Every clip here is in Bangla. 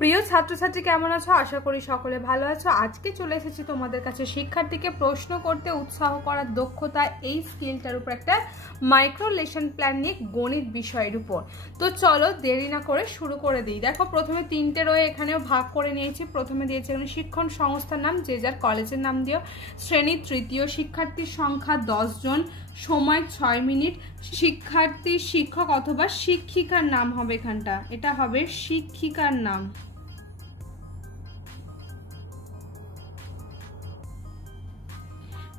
প্রিয় ছাত্রছাত্রী কেমন আছো? আশা করি সকলে ভালো আছো। আজকে চলে এসেছি তোমাদের কাছে শিক্ষার্থীকে প্রশ্ন করতে উৎসাহ করার দক্ষতা, এই স্কিলটার উপর একটা মাইক্রো লেসন প্ল্যান নিয়ে গণিত বিষয়ের উপর। তো চলো দেরি না করে শুরু করে দিই। দেখো প্রথমে তিনটে রয়ে এখানেও ভাগ করে নিয়েছি। প্রথমে দিয়েছি এখানে শিক্ষণ সংস্থার নাম, যে যার কলেজের নাম দিও। শ্রেণী তৃতীয়, শিক্ষার্থীর সংখ্যা 10 জন, সময় 6 মিনিট। শিক্ষার্থী, শিক্ষক অথবা শিক্ষিকার নাম হবে এখানটা, এটা হবে শিক্ষিকার নাম।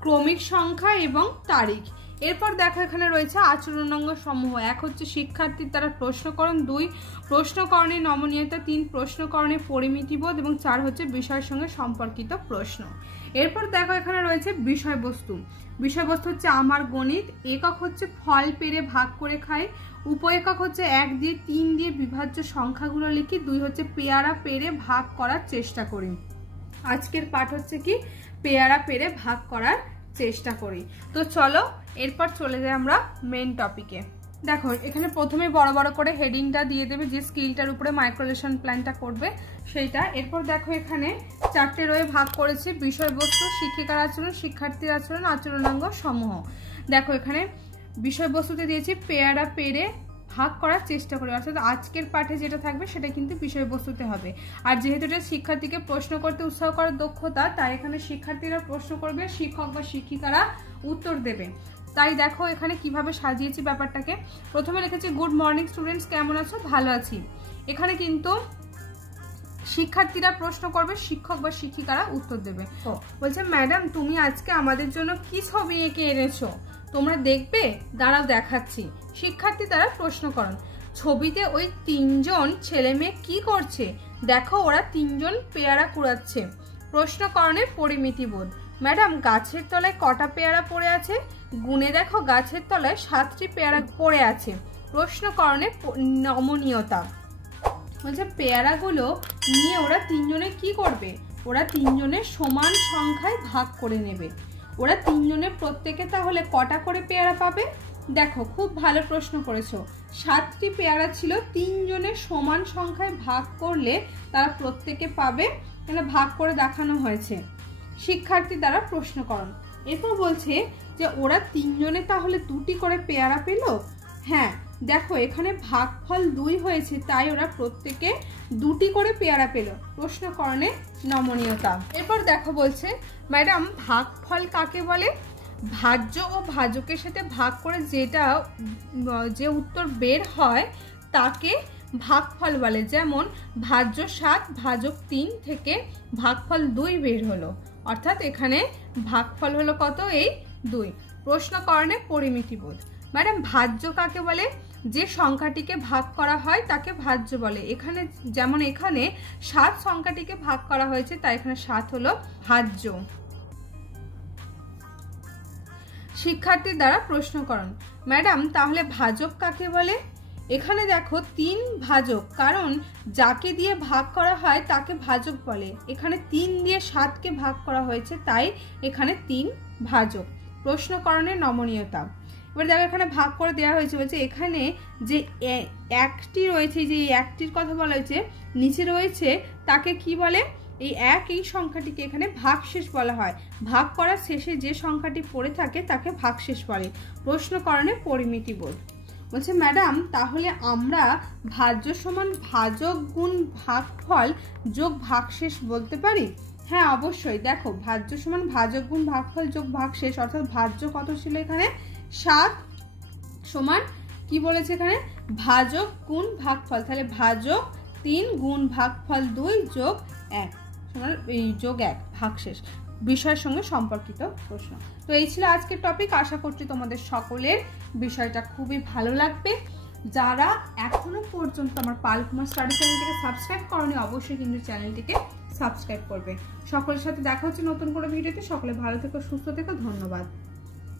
ক্রমিক সংখ্যা এবং তারিখ। এরপর দেখো এখানে রয়েছে আচরণাঙ্গ সমূহ। 1 হচ্ছে শিক্ষার্থীর দ্বারা প্রশ্নকরণ, 2 প্রশ্নকরণের নমনীয়তা, 3 প্রশ্নকরণের পরিমিতিবোধ এবং 4 হচ্ছে বিষয়ের সঙ্গে সম্পর্কিত প্রশ্ন। এরপর দেখো এখানে রয়েছে বিষয়বস্তু। বিষয়বস্তু হচ্ছে আমার গণিত। একক হচ্ছে ফল পেরে ভাগ করে খাই। উপ একক হচ্ছে 1 দিয়ে 3 দিয়ে বিভাজ্য সংখ্যাগুলো লিখি। 2 হচ্ছে পেয়ারা পেরে ভাগ করার চেষ্টা করি। আজকের পাঠ হচ্ছে কি পেয়ারা পেরে ভাগ করার চেষ্টা করি। তো চলো এরপর চলে যাই আমরা মেইন টপিকে। দেখো এখানে প্রথমে বড় বড় করে হেডিংটা দিয়ে দেবে, যে স্কিলটার উপরে মাইক্রোলেশন প্ল্যানটা করবে সেইটা। এরপর দেখো এখানে 4টে রয়ে ভাগ করেছে: বিষয়বস্তু, শিক্ষিকার আচরণ, শিক্ষার্থীর আচরণ, আচরণাঙ্গ সমূহ। দেখো এখানে বিষয়বস্তুতে দিয়েছি পেয়ারা পেরে ভাগ করার চেষ্টা করি, অর্থাৎ আজকের পাঠে যেটা থাকবে সেটা কিন্তু বিষয়বস্তুতে হবে। আর যেহেতু এটা শিক্ষার্থীকে প্রশ্ন করতে উৎসাহ করার দক্ষতা, তাই এখানে শিক্ষার্থীরা প্রশ্ন করবে, শিক্ষক বা শিক্ষিকারা উত্তর দেবে। তাই দেখো এখানে কিভাবে সাজিয়েছি ব্যাপারটাকে। প্রথমে লিখেছি গুড মর্নিং স্টুডেন্টস, কেমন আছো? ভালো আছি। এখানে কিন্তু শিক্ষার্থীরা প্রশ্ন করবে, শিক্ষক বা শিক্ষিকারা উত্তর দেবে। বলছে ম্যাডাম তুমি আজকে আমাদের জন্য কি ছবি এঁকে এনেছো, তোমরা দেখবে? দাঁড়াও দেখাচ্ছি। শিক্ষার্থী দ্বারা প্রশ্নকরণ। ছবিতে ওই 3 জন ছেলে মেয়ে কি করছে? দেখো ওরা 3 জন পেয়ারা কুড়াচ্ছে। প্রশ্নকরণের পরিমিতিবোধ। ম্যাডাম গাছের তলায় কটা পেয়ারা পড়ে আছে? গুনে দেখো গাছের তলায় 7টি পেয়ারা পড়ে আছে। প্রশ্নকরণের নমনীয়তা। বলছে পেয়ারাগুলো নিয়ে ওরা 3 জনে কি করবে? ওরা 3 জনের সমান সংখ্যায় ভাগ করে নেবে। ওরা 3 জনের প্রত্যেকে তাহলে কটা করে পেয়ারা পাবে? দেখো খুব ভালো প্রশ্ন করেছো। 7টি পেয়ারা ছিল, 3 জনের সমান সংখ্যায় ভাগ করলে তারা প্রত্যেকে পাবে, তাহলে ভাগ করে দেখানো হয়েছে। শিক্ষার্থী দ্বারা প্রশ্নকরণ। এরপর বলছে যে ওরা 3 জনে তাহলে 2টি করে পেয়ারা পেল। হ্যাঁ দেখো এখানে ভাগফল 2 হয়েছে, তাই ওরা প্রত্যেকে 2টি করে পেয়ারা পেল। প্রশ্নকরণে নমনীয়তা। এরপর দেখো বলছে ম্যাডাম ভাগফল কাকে বলে? ভাজ্য ও ভাজকের সাথে ভাগ করে যে উত্তর বের হয় তাকে ভাগফল বলে। যেমন ভাজ্য 7 ভাজক 3 থেকে ভাগফল 2 বের হলো, অর্থাৎ এখানে ভাগফল হলো কত? এই 2। প্রশ্নকরণে পরিমিতিবোধ। ম্যাডাম ভাজ্য কাকে বলে? যে সংখ্যাটিকে ভাগ করা হয় তাকে ভাজ্য বলে। এখানে যেমন এখানে 7 সংখ্যাটিকে ভাগ করা হয়েছে, তাই এখানে 7 হলো ভাজ্য। শিক্ষার্থীর দ্বারা প্রশ্নকরণ। ম্যাডাম তাহলে ভাজক কাকে বলে? এখানে দেখো 3 ভাজক, কারণ যাকে দিয়ে ভাগ করা হয় তাকে ভাজক বলে। এখানে 3 দিয়ে 7কে ভাগ করা হয়েছে, তাই এখানে 3 ভাজক। প্রশ্নকরণের নমনীয়তা। এবার দেখো এখানে ভাগ করে দেওয়া হয়েছে। বলছে এখানে যে 1টি রয়েছে, যে 1টির কথা বলা হয়েছে, নিচে রয়েছে তাকে কি বলে? এই সংখ্যাটিকে এখানে ভাগশেষ বলা হয়। ভাগ করার শেষে যে সংখ্যাটি পড়ে থাকে তাকে ভাগশেষ বলে। প্রশ্নকরণে পরিমিতিবোধ। বলছে ম্যাডাম তাহলে আমরা ভাজ্য সমান ভাজক গুণ ভাগফল যোগ ভাগশেষ বলতে পারি? হ্যাঁ অবশ্যই। দেখো ভাজ্য সমান ভাজক গুণ ভাগফল যোগ ভাগশেষ, অর্থাৎ ভাজ্য কত ছিল এখানে? 7 সমান কি বলেছে এখানে? ভাজক গুণ ভাগফল, তাহলে ভাজক 3 গুণ ভাগফল 2 যোগ 1 সমান যোগ 1 ভাগশেষ। বিষয়ের সঙ্গে সম্পর্কিত প্রশ্ন। তো এই ছিল আজকের টপিক। আশা করছি তোমাদের সকলের বিষয়টা খুবই ভালো লাগবে। যারা এখনো পর্যন্ত আমার পালকুমার স্টাডি চ্যানেলটিকে সাবস্ক্রাইব করনি, অবশ্যই কিন্তু চ্যানেলটিকে সাবস্ক্রাইব করবে। সকলের সাথে দেখা হচ্ছে নতুন কোনো ভিডিওতে। সকলে ভালো থেকো, সুস্থ থেকো। ধন্যবাদ।